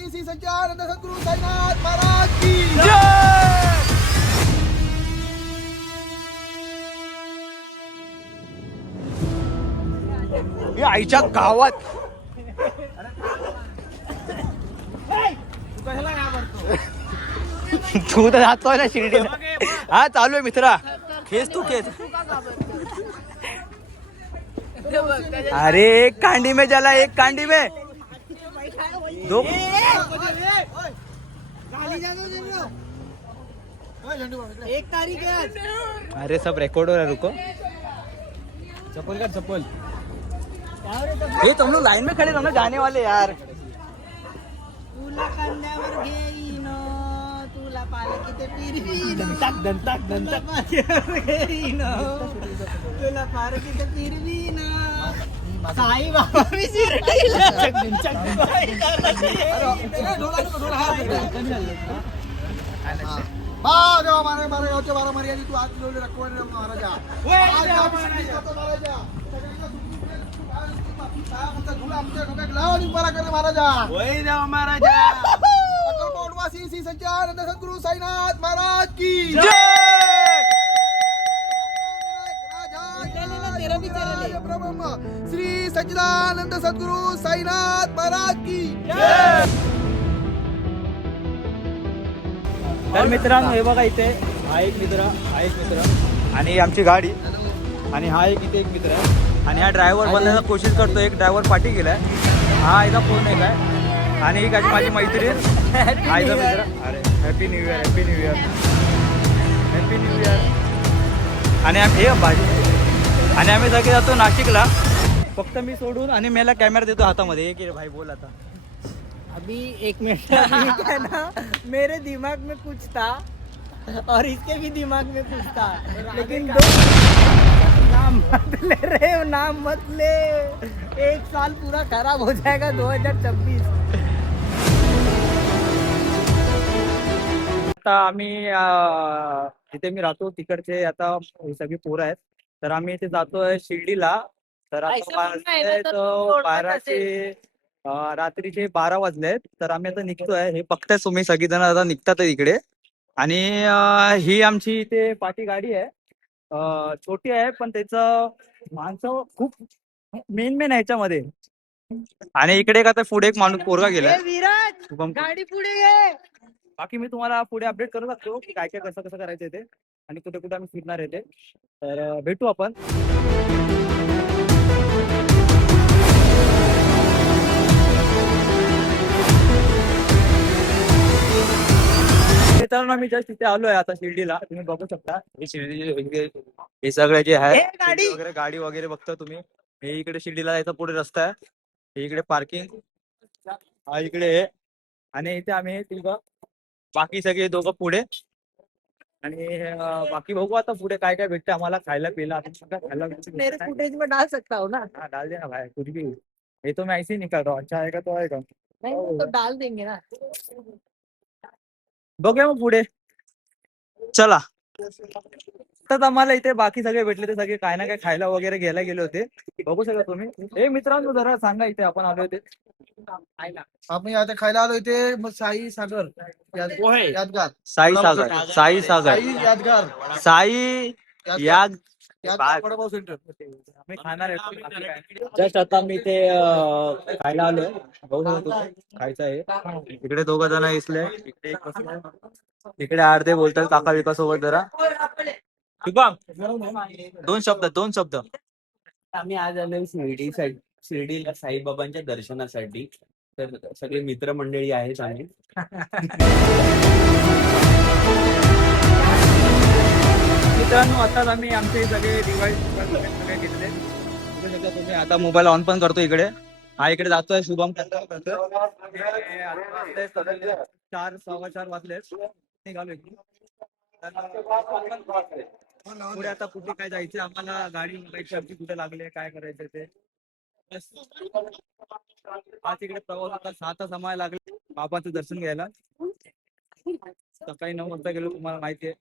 श्री सच्चिदानंद सद्गुरु साईनाथ महाराज की जय। आईच्या गावात तू तर जातोय ना शिर्डीला. हा चालू आहे मित्रा, खेच तू खेच. अरे एक कांडी में जला, एक कांडी में दो. एक तारीख है. अरे सब रिकॉर्ड हो रहा है, रुको. चप्पल का चप्पल. ये तुम लोग लाइन में खड़े रहो ना, जाने वाले यार. तुला कांद्यावर घेईन, तुला पालखी ते फिरवीन. दंताक पालखीवर घेईन, तुला पालखी ते फिरवीन. साई बाबा मी शिर्डीला. देवा मारे मारे गावचे बारा मर्यादी तू आज लोले रखवाने महाराजा. महाराजा श्री सच्चिदानंद सद्गुरु साईनाथ महाराज की श्री सच्चिदानंद सद्गुरु साईनाथ महाराज की. तर मित्रांनो हे बघा, इथे हा एक मित्र आणि आमची गाडी, आणि हा इथे एक मित्र आहे, आणि हा ड्रायव्हर बनण्याचा कोशिश करतो. एक ड्रायव्हर पाठी गेलाय, हा याचा फोन एक आहे, आणि एक माझी मैत्रीण आईचा मित्र. अरे happy new year, happy new year, happy new year. आणि आम्ही हे भाजी, आणि आम्ही सगळे जातो नाशिकला. फक्त मी सोडून, आणि मला कॅमेरा देतो हातामध्ये. एक भाई बोल आता. अभी एक मिनट है ना, मेरे दिमाग में कुछ था और इसके भी दिमाग में कुछ था, लेकिन दो नाम मत ले रहे हो, नाम मत ले. एक साल पूरा खराब हो जाएगा 2026. आता आम्ही जिथे मी राहतो तिकडचे आता हे सगळी पोरं आहेत, तर आम्ही इथे जातोय शिर्डीला. तर आता रात्रीचे 12 वाजलेत, तर आम्ही आता निघतोय. हे बघताय तुम्ही सगळीजण आता निघतात इकडे. आणि ही आमची इथे पाठी गाडी आहे. छोटी आहे, पण त्याचं माणसं खूप मेन ह्याच्यामध्ये. आणि इकडे का तर पुढे एक माणूस पोरगा गेलाय. विराज गाडी पुढे घे. बाकी मी तुम्हाला पुढे अपडेट करू शकतो की काय काय कसं करायचं ते, आणि कुठे कुठे आम्ही फिरणार आहे ते. तर भेटू आपण. मित्रांनो मी जस्ट तिथे आलोय आता शिर्डीला. तुम्ही बघू शकता हे शिर्डी, हे सगळे जे आहे वगैरे गाडी वगैरे बघता तुम्ही. हे इकडे शिर्डीला जायचा पुढे रस्ता आहे, हे इकडे पार्किंग, हा इकडे आहे, आणि इथे आम्ही तिघं, बाकी सगळे दोघं पुढे. आणि बाकी बघू आता पुढे काय काय भेटतं आम्हाला खायला पियला. मेरे फुटेज में डाल सकता हूँ ना. हाँ डाल देना भाई, कुछ भी. ये तो मैं ऐसे ही निकाल रहा हूँ, अच्छा आएगा तो आएगा. नहीं तो डाल देंगे ना. बघूया मग पुढे. चला. तर आम्हाला इथे बाकी सगळे भेटले, ते सगळे काय ना काय खायला वगैरे घ्यायला गेले होते. बघू शकता तुम्ही. हे मित्रांनो जरा सांगा इथे आपण आलो होते आपण आता खायला आलो इथे साई सागर यादगार. साई सागर, साई सागर, यादगार, साई याद वडापाव सेंटर. मी खाणार आहे. जस्ट आता मी ते खायला आलोय. बघू शकतो खायचं आहे. इकडे 2 जण इसले, इकडे एक बसलाय, इकडे अर्धे बोलतात काका विका सोबत. जरा शुभम, दोन शब्द. आम्ही आज आलोय शिर्डीला साईबाबांच्या दर्शनासाठी. तर सगळे मित्रमंडळी आहेत आम्ही. मित्रांनो आताच आम्ही आमचे सगळे डिवाइस सगळे घेतले. तुम्ही आता मोबाईल ऑन पण करतो इकडे. हा इकडे जातोय शुभम. 4 4:15 वाजले निघालो इकडे. पुढे आता कुठे काय जायचं आम्हाला, गाडी बघायची आमची कुठे लागली, काय करायचं ते. आज इकडे प्रवास होता, 6 समय लागले बाबांचं दर्शन घ्यायला. सकाळी 9 वाजता गेलो, तुम्हाला माहिती आहे.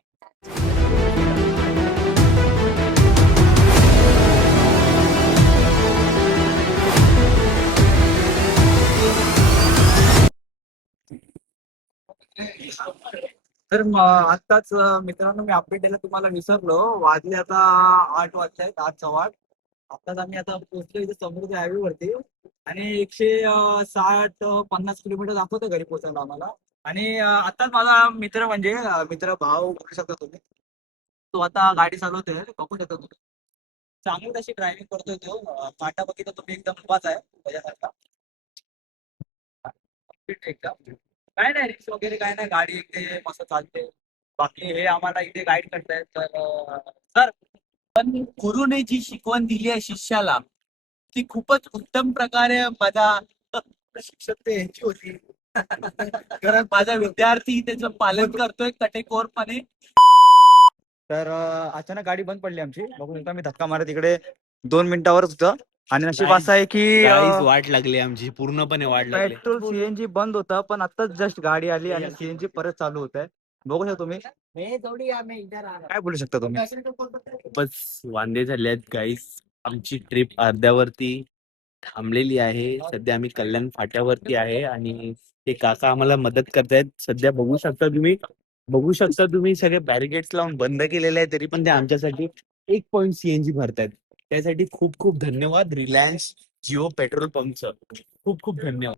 तर आत्ताच मित्रांनो मी अपडेट द्यायला तुम्हाला विसरलो. वाजले आता 8 वाजता आहेत, 8:15. आत्ताच आम्ही आता पोहोचलो इथे समृद्धी हायवे वरती आणि 160-50 किलोमीटर दाखवतो घरी पोहोचायला आम्हाला. आणि आत्ताच माझा मित्र म्हणजे मित्र भाऊ बोलू शकता तुम्ही, तो आता गाडी चालवतोय, बघू शकता तुम्ही. चांगली तशी ड्रायव्हिंग करतोय तो. काटा बघितलं तुम्ही एकदम उभाच आहे त्याच्यासारखा एकदम. काय नाही रिक्स वगैरे काय नाही, गाडी इथे मस्त चालते. बाकी हे आम्हाला इथे गाईड करतायत. तर सर, पण गुरुने जी शिकवण दिली आहे शिष्याला ती खूपच उत्तम प्रकारे माझा शिक्षक ते यांची होती. कारण माझा विद्यार्थी त्याचं पालन करतोय काटेकोरपणे. तर अचानक गाडी बंद पडली आमची. बघू शकता मी धक्का मारत इकडे 2 मिनिटावरच होतं. आणि नशीब असं आहे की वाट लागली आमची, पूर्णपणे वाट लागली. पेट्रोल सीएनजी बंद होतं, पण आताच जस्ट गाडी आली आणि सीएनजी परत चालू होत आहे. बघू शकता तुम्ही. काय बोलू शकता तुम्ही? खूपच वांदे झाले आहेत गाईस. आमची ट्रिप अर्ध्यावरती थांबलेली आहे. सध्या आम्ही कल्याण फाट्यावरती आहे आणि ते काका आम्हाला मदत करतायत. सध्या बघू शकता तुम्ही सगळे बॅरिकेड्स लावून बंद केलेले आहे, तरी पण ते आमच्यासाठी 1 पॉईंट सीएनजी भरतायत. त्यासाठी खूप खूप धन्यवाद रिलायन्स जिओ पेट्रोल पंपचं. खूप खूप धन्यवाद.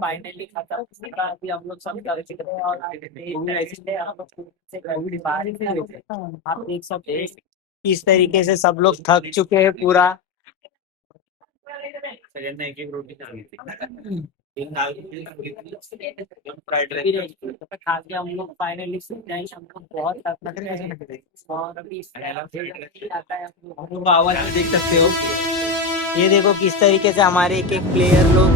फाइनली खत्म। अभी हम लोग सब कर चुके हैं और आप देख सकते हैं इस तरीके से सब लोग थक चुके हैं पूरा। सगळ्यांना एक एक रोटी सांगितली. एक दाल रोटी सांगितली, एक फ्राईड राईस. खा के हम लोग फाइनली सो जाए। हमको बहुत थक लग रहा है और अभी आता है आप लोग आवाज में देख सकते हो. ये देखो किस तरीके से हमारे एक एक प्लेयर लोग